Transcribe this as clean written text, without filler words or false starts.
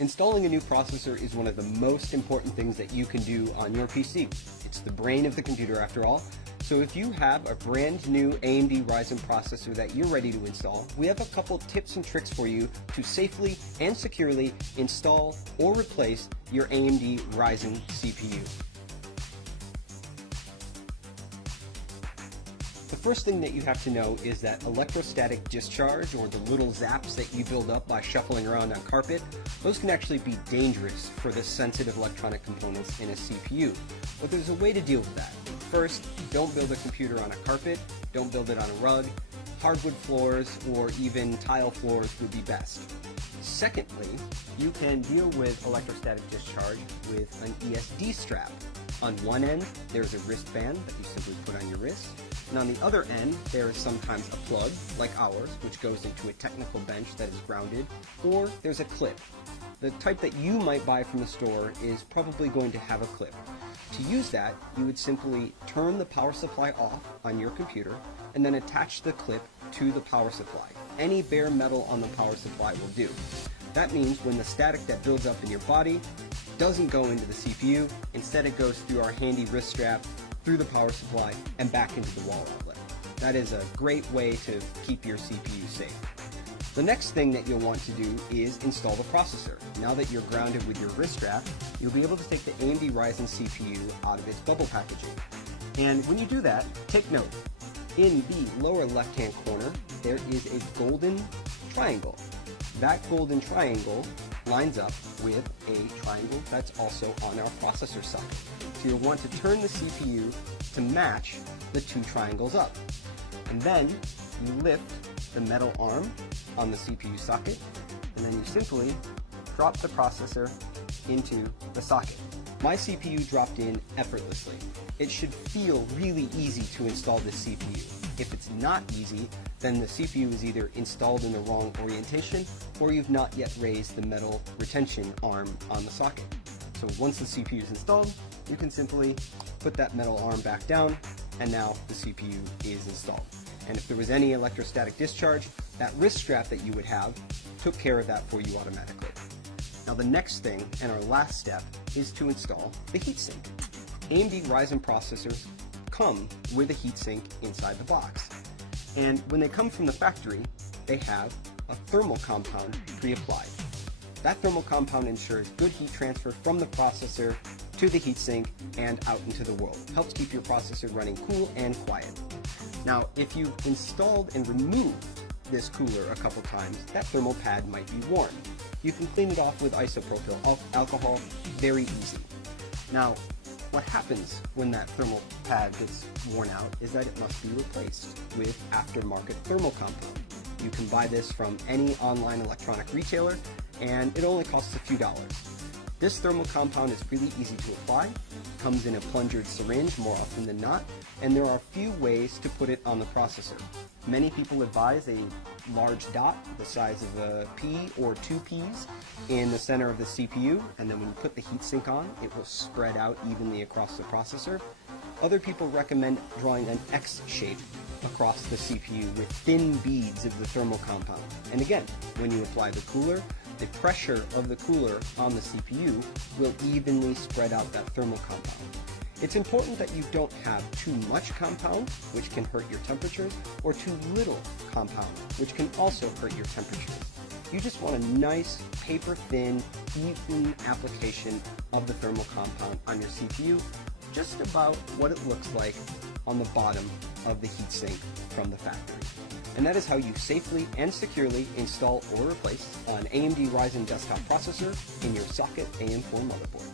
Installing a new processor is one of the most important things that you can do on your PC. It's the brain of the computer after all. So if you have a brand new AMD Ryzen processor that you're ready to install, we have a couple tips and tricks for you to safely and securely install or replace your AMD Ryzen CPU. The first thing that you have to know is that electrostatic discharge, or the little zaps that you build up by shuffling around on carpet, those can actually be dangerous for the sensitive electronic components in a CPU. But there's a way to deal with that. First, don't build a computer on a carpet, don't build it on a rug. Hardwood floors or even tile floors would be best. Secondly, you can deal with electrostatic discharge with an ESD strap. On one end, there's a wristband that you simply put on your wrist, and on the other end, there is sometimes a plug, like ours, which goes into a technical bench that is grounded, or there's a clip. The type that you might buy from the store is probably going to have a clip. To use that, you would simply turn the power supply off on your computer and then attach the clip to the power supply. Any bare metal on the power supply will do. That means when the static that builds up in your body doesn't go into the CPU, instead it goes through our handy wrist strap, through the power supply, and back into the wall outlet. That is a great way to keep your CPU safe. The next thing that you'll want to do is install the processor. Now that you're grounded with your wrist strap, you'll be able to take the AMD Ryzen CPU out of its bubble packaging. And when you do that, take note. In the lower left-hand corner, there is a golden triangle. That golden triangle lines up with a triangle that's also on our processor socket. So you'll want to turn the CPU to match the two triangles up. And then you lift the metal arm on the CPU socket, and then you simply drop the processor into the socket. My CPU dropped in effortlessly. It should feel really easy to install this CPU. If it's not easy, then the CPU is either installed in the wrong orientation, or you've not yet raised the metal retention arm on the socket. So once the CPU is installed, you can simply put that metal arm back down, and now the CPU is installed. And if there was any electrostatic discharge, that wrist strap that you would have took care of that for you automatically. Now the next thing, and our last step, is to install the heatsink. AMD Ryzen processors come with a heatsink inside the box. And when they come from the factory, they have a thermal compound pre-applied. That thermal compound ensures good heat transfer from the processor to the heatsink and out into the world. Helps keep your processor running cool and quiet. Now, if you've installed and removed this cooler a couple times, that thermal pad might be worn. You can clean it off with isopropyl alcohol, very easy. Now, What happens when that thermal pad gets worn out is that it must be replaced with aftermarket thermal compound. You can buy this from any online electronic retailer, and it only costs a few dollars. This thermal compound is really easy to apply, comes in a plungered syringe more often than not, and there are a few ways to put it on the processor. Many people advise a large dot the size of a pea or 2 peas in the center of the CPU, and then when you put the heatsink on, it will spread out evenly across the processor. Other people recommend drawing an X shape across the CPU with thin beads of the thermal compound. And again, when you apply the cooler, the pressure of the cooler on the CPU will evenly spread out that thermal compound. It's important that you don't have too much compound, which can hurt your temperatures, or too little compound, which can also hurt your temperatures. You just want a nice, paper-thin, even application of the thermal compound on your CPU, just about what it looks like on the bottom of the heatsink from the factory. And that is how you safely and securely install or replace an AMD Ryzen desktop processor in your socket AM4 motherboard.